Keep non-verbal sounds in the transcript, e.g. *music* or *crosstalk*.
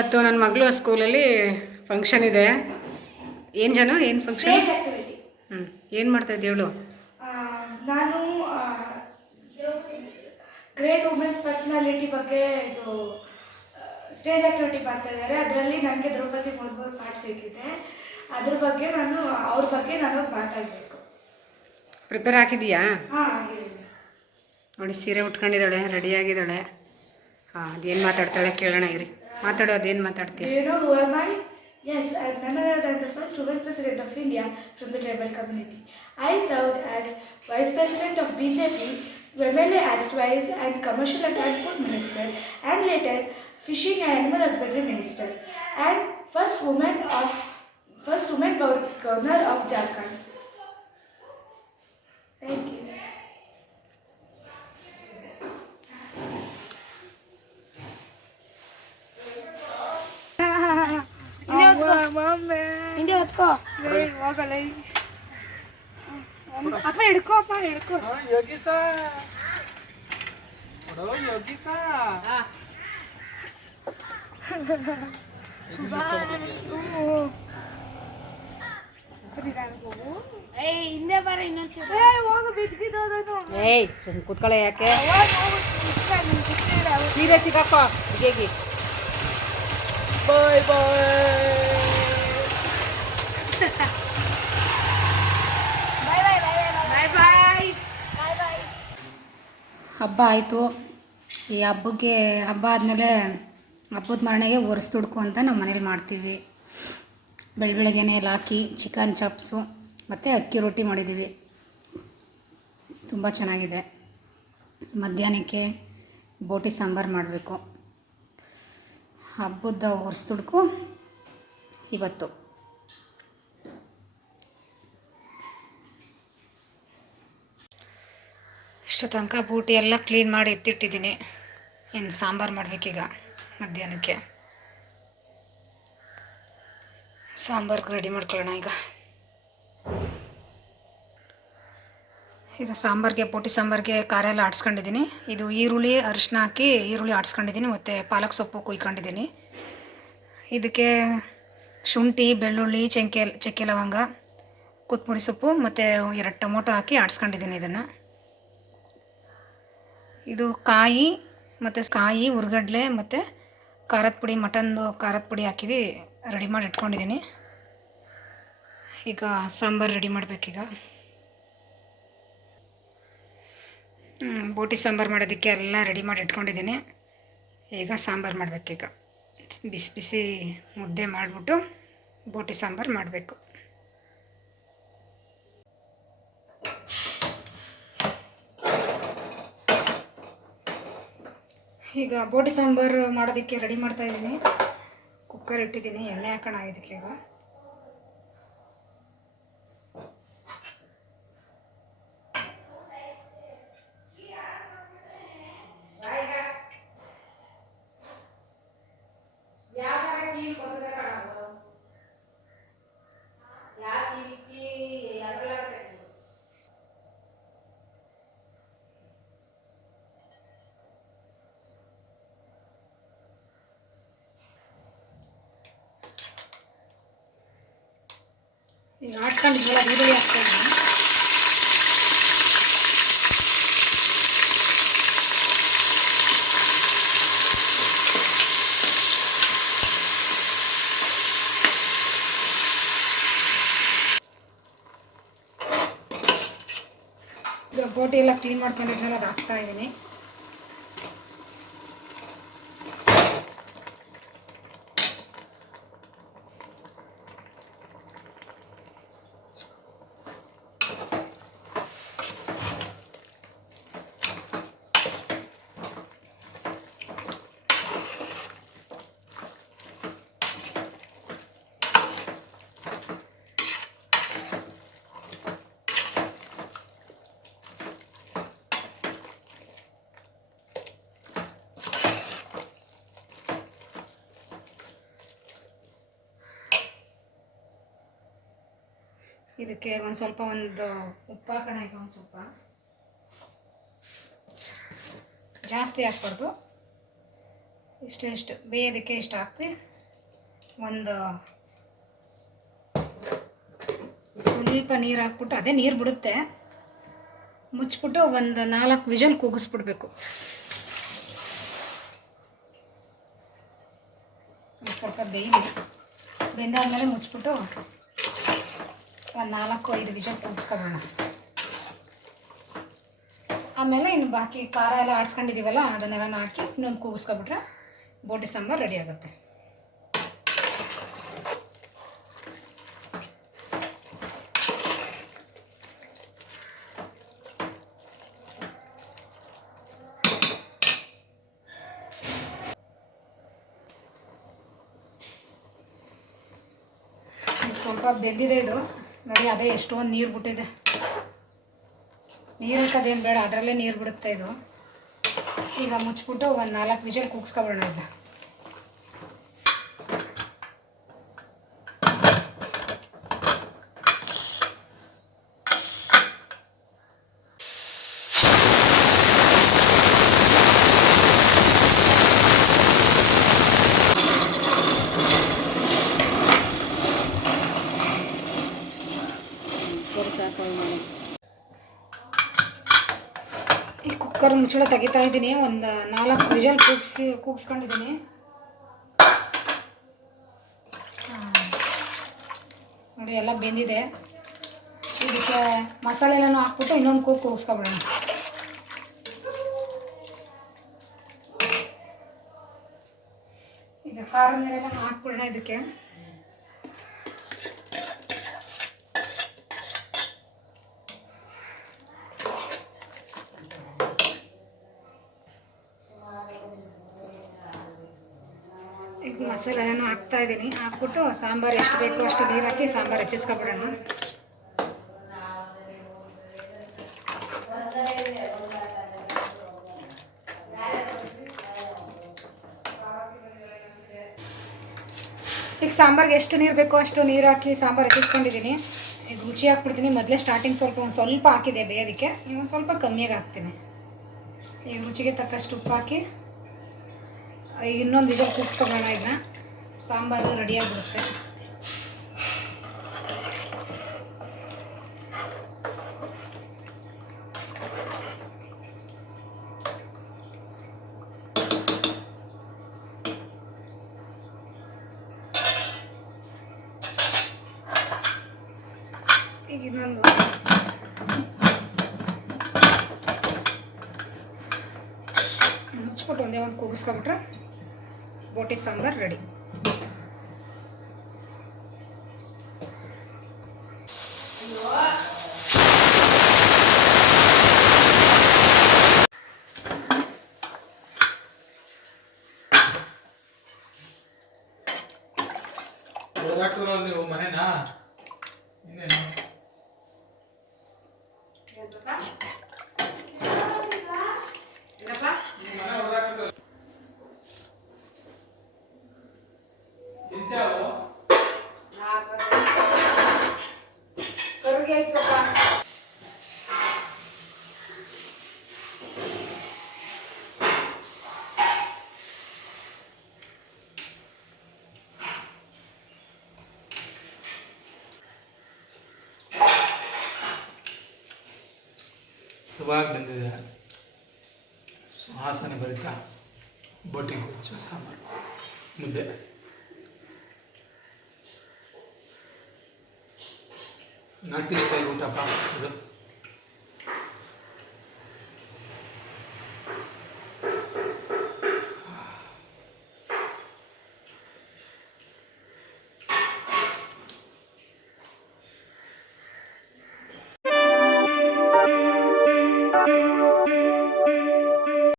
ಇವತ್ತು ನನ್ನ ಮಗಳು ಸ್ಕೂಲಲ್ಲಿ ಫಂಕ್ಷನ್ ಇದೆ. ಏನು ಜನ ಏನು ಫಂಕ್ಷನ್ ಹ್ಞೂ ಏನು ಮಾಡ್ತಾ ಹೇಳು? ನಾನು ಗ್ರೇಟ್ ವುಮೆನ್ಸ್ ಪರ್ಸನಾಲಿಟಿ ಬಗ್ಗೆ ಇದು ಸ್ಟೇಜ್ ಆಕ್ಟಿವಿಟಿ ಮಾಡ್ತಾ ಇದ್ದಾರೆ. ಅದರಲ್ಲಿ ನನಗೆ ದ್ರೌಪದಿ ಮುರ್ಮು ಪಾಠ ಸಿಕ್ಕಿದೆ. ಅದ್ರ ಬಗ್ಗೆ ನಾನು ಅವ್ರ ಬಗ್ಗೆ ನಾನು ಮಾತಾಡಬೇಕು. ಪ್ರಿಪೇರ್ ಹಾಕಿದೀಯಾ ಹಾಂ ನೋಡಿ ಸೀರೆ ಉಟ್ಕೊಂಡಿದ್ದಾಳೆ ರೆಡಿಯಾಗಿದ್ದಾಳೆ ಹಾಂ ಅದೇನು ಮಾತಾಡ್ತಾಳೆ ಕೇಳೋಣ ಇರಿ. ಮಾತಾಡೋ ಅದೇನು ಮಾತಾಡ್ತೀಯ Do you know who am I? Yes, I am none other than the first woman president of India from the tribal community. I served as vice president of BJP, MLA as twice, and commercial and transport minister, and later fishing and animal husbandry minister, and first woman of first woman gov- governor of Jharkhand. Thank you. മമ്മേ നിന്റെ വെക്കോ പോകലേ അപ്പ എടുക്കോ അപ്പ എടുക്കോ യോഗി സാടോ യോഗി സാ ಕೂತ್ಕೊಳ್ಳೆ ಯಾಕೆ ಸೀರೆ ಸಿಗಪ್ಪ ಬಾಯ್ ಬಾಯ್ *laughs* ಹಬ್ಬ ಆಯಿತು. ಈ ಹಬ್ಬಕ್ಕೆ ಹಬ್ಬ ಆದಮೇಲೆ ಹಬ್ಬದ ಮರಣೆಗೆ ಒರೆಸ್ ತುಡ್ಕು ಅಂತ ನಾವು ಮನೇಲಿ ಮಾಡ್ತೀವಿ. ಬೆಳ ಬೆಳಗ್ಗೆನೆ ಎಲ್ಲ ಚಿಕನ್ ಚಾಪ್ಸು, ಮತ್ತು ಅಕ್ಕಿ ರೊಟ್ಟಿ ಮಾಡಿದ್ದೀವಿ. ತುಂಬ ಚೆನ್ನಾಗಿದೆ. ಮಧ್ಯಾಹ್ನಕ್ಕೆ ಬೋಟಿ ಸಾಂಬಾರು ಮಾಡಬೇಕು. ಹಬ್ಬದ ಒರೆಸ್ ತುಡ್ಕು ಇವತ್ತು. ಇಷ್ಟು ತನಕ ಬೂಟಿ ಎಲ್ಲ ಕ್ಲೀನ್ ಮಾಡಿ ಎತ್ತಿಟ್ಟಿದ್ದೀನಿ. ಇನ್ನು ಸಾಂಬಾರು ಮಾಡಬೇಕೀಗ ಮಧ್ಯಾಹ್ನಕ್ಕೆ. ಸಾಂಬಾರ್ಗೆ ರೆಡಿ ಮಾಡ್ಕೊಳ್ಳೋಣ ಈಗ. ಈಗ ಸಾಂಬಾರಿಗೆ ಪೋಟಿ ಸಾಂಬಾರಿಗೆ ಖಾರ ಎಲ್ಲ ಆಡಿಸ್ಕೊಂಡಿದ್ದೀನಿ. ಇದು ಈರುಳ್ಳಿ ಅರಿಶಿನ ಹಾಕಿ ಈರುಳ್ಳಿ ಆಡಿಸ್ಕೊಂಡಿದ್ದೀನಿ ಮತ್ತು ಪಾಲಕ್ ಸೊಪ್ಪು ಕುಯ್ಕೊಂಡಿದ್ದೀನಿ. ಇದಕ್ಕೆ ಶುಂಠಿ, ಬೆಳ್ಳುಳ್ಳಿ, ಚೆಂಕೆ, ಚಕ್ಕೆ ಲವಂಗ, ಕೊತ್ತಂಬರಿ ಸೊಪ್ಪು ಮತ್ತು ಎರಡು ಟೊಮೊಟೊ ಹಾಕಿ ಆಡಿಸ್ಕೊಂಡಿದ್ದೀನಿ ಇದನ್ನು. ಇದು ಕಾಯಿ, ಮತ್ತು ಕಾಯಿ, ಉರ್ಗಡ್ಲೆ, ಮತ್ತು ಖಾರದ ಪುಡಿ, ಮಟನ್ದು ಖಾರದ ಪುಡಿ ಹಾಕಿದ್ದು ರೆಡಿ ಮಾಡಿ ಇಟ್ಕೊಂಡಿದ್ದೀನಿ ಈಗ ಸಾಂಬಾರು ರೆಡಿ ಮಾಡಬೇಕೀಗ. ಬೋಟಿ ಸಾಂಬಾರು ಮಾಡೋದಕ್ಕೆ ಎಲ್ಲ ರೆಡಿ ಮಾಡಿ ಇಟ್ಕೊಂಡಿದ್ದೀನಿ ಈಗ ಸಾಂಬಾರು ಮಾಡಬೇಕೀಗ. ಬಿಸಿ ಬಿಸಿ ಮುದ್ದೆ ಮಾಡಿಬಿಟ್ಟು ಬೋಟಿ ಸಾಂಬಾರು ಮಾಡಬೇಕು. ಈಗ ಬೋಟಿ ಸಾಂಬಾರು ಮಾಡೋದಕ್ಕೆ ರೆಡಿ ಮಾಡ್ತಾ ಇದ್ದೀನಿ. ಕುಕ್ಕರ್ ಇಟ್ಟಿದ್ದೀನಿ ಎಣ್ಣೆ ಹಾಕೋಣ ಇದಕ್ಕೆ ಈಗ. আটখান ঝোলা ভেবে ಎಲ್ಲ ಕ್ಲೀನ್ ಮಾಡ್ಕೊಂಡು ಅದು ಹಾಕ್ತಾ ಇದ್ದೀನಿ ಇದಕ್ಕೆ ಒಂದು ಸ್ವಲ್ಪ ಒಂದು ಉಪ್ಪು ಹಾಕೋಣ ಈಗ ಒಂದು ಸ್ವಲ್ಪ. ಜಾಸ್ತಿ ಹಾಕ್ಬಾರ್ದು. ಇಷ್ಟು ಇಷ್ಟು. ಬೇಯೋದಕ್ಕೆ ಇಷ್ಟು ಹಾಕಿ ಒಂದು ಸ್ವಲ್ಪ ನೀರು ಹಾಕ್ಬಿಟ್ಟು, ಅದೇ ನೀರು ಬಿಡುತ್ತೆ. ಮುಚ್ಚಿಬಿಟ್ಟು ಒಂದು ನಾಲ್ಕು ವಿಜಲ್ ಕೂಗಿಸ್ಬಿಡ್ಬೇಕು. ಸ್ವಲ್ಪ ಬೇಯಿ ಬೆಂದಾದ್ಮೇಲೆ ಮುಚ್ಚಿಬಿಟ್ಟು ಒಂದು ನಾಲ್ಕು, ಐದು ವಿಜಲ್ ಕೂಗಿಸ್ಕೊಳ್ಳೋಣ ಆಮೇಲೆ ಇನ್ನು ಬಾಕಿ ಖಾರ ಎಲ್ಲ ಆಡಿಸ್ಕೊಂಡಿದ್ದೀವಲ್ಲ ಅದನ್ನೆಲ್ಲ ಹಾಕಿ ಇನ್ನೊಂದು ಕೂಗಿಸ್ಕೊಬಿಟ್ರೆ ಬೋಟಿ ಸಾಂಬಾರು ರೆಡಿ ಆಗುತ್ತೆ. ಸ್ವಲ್ಪ ಬೆಂದಿದೆ ಇದು. ನೋಡಿ, ಅದೇ ಎಷ್ಟೊಂದು ನೀರು ಬಿಟ್ಟಿದೆ. ನೀರು ಅಂತದೇನು ಬೇಡ, ಅದರಲ್ಲೇ ನೀರು ಬಿಡುತ್ತೆ ಇದು. ಈಗ ಮುಚ್ಚಿಬಿಟ್ಟು ಒಂದು ನಾಲ್ಕು ವಿಜಲ್ ಕೂಗಿಸ್ಕೊಬೋಣ ಈಗ ಸರಿ ಸಾಕು ಮಾಡಿ ಈ ಕುಕ್ಕರ್ ಮುಚ್ಚಳ ತೆಗಿತಾ ಇದ್ದೀನಿ. ಒಂದು ನಾಲ್ಕು ವಿಜಲ್ ಕೂಗ್ಸಿ, ಕೂಗ್ಸ್ಕೊಂಡಿದ್ದೀನಿ. ನೋಡಿ, ಎಲ್ಲ ಬೆಂದಿದೆ. ಇದಕ್ಕೆ ಮಸಾಲೆ ಎಲ್ಲನೂ ಹಾಕ್ಬಿಟ್ಟು ಇನ್ನೊಂದು ಕೂಗ್ ಕೂಗಿಸ್ಕೊಬಿಡೋಣ. ಇದು ಖಾರ ನೀರೆಲ್ಲ ಹಾಕ್ಬಿಡೋಣ ಇದಕ್ಕೆ. ಈಗ ಮಸಾಲೆ ಹಾಕ್ತಾ ಇದ್ದೀನಿ. ಹಾಕ್ಬಿಟ್ಟು ಸಾಂಬಾರು ಎಷ್ಟು ಬೇಕೋ ಅಷ್ಟು ನೀರು ಹಾಕಿ ಸಾಂಬಾರು ಹೆಚ್ಚಿಸ್ಕೊಬಿಡೋಣ. ಈಗ ಸಾಂಬಾರ್ಗೆ ಎಷ್ಟು ನೀರು ಬೇಕೋ ಅಷ್ಟು ನೀರು ಹಾಕಿ ಸಾಂಬಾರು ಹೆಚ್ಚಿಸ್ಕೊಂಡಿದ್ದೀನಿ. ಈಗ ರುಚಿ ಹಾಕ್ಬಿಡ್ತೀನಿ. ಮೊದಲೇ ಸ್ಟಾರ್ಟಿಂಗ್ ಸ್ವಲ್ಪ ಒಂದು ಸ್ವಲ್ಪ ಹಾಕಿದೆ ಬೇಯೋದಕ್ಕೆ. ಇನ್ನೊಂದು ಸ್ವಲ್ಪ ಕಮ್ಮಿಯಾಗಿ ಹಾಕ್ತೀನಿ. ಈಗ ರುಚಿಗೆ ತಕ್ಕಷ್ಟು ಉಪ್ಪು ಹಾಕಿ, ಈಗ ಇನ್ನೊಂದು ವಿಜಲ್ ಕೂಗಿಸ್ಕೊಳ್ಳೋಣ ಇದನ್ನ. ಸಾಂಬಾರು ರೆಡಿಯಾಗಿರುತ್ತೆ ಈಗ ಇನ್ನೊಂದು. ಮುಚ್ಬಿಟ್ಟು ಒಂದೇ ಒಂದು ಕೂಗಿಸ್ಕೊಬಿಟ್ರೆ ಬೋಟಿ ಸಾಂಬಾರು ರೆಡಿ ಓದಾಕ್ತಿರಲ್ಲ ನೀವು ಮನೆನಾ? ಇನ್ನೇನು? ಇವಾಗ ಬಂದಿದೆ. ಸುಹಾಸನೆ ಬರಿತಾ ಬೋಟಿ ಕೊಚ್ಚು ಸಾಂಬಾರು ಮುದ್ದೆ. ನಾಟಿ ಸ್ಟೈಲ್ ಊಟಪ್ಪ ಇದು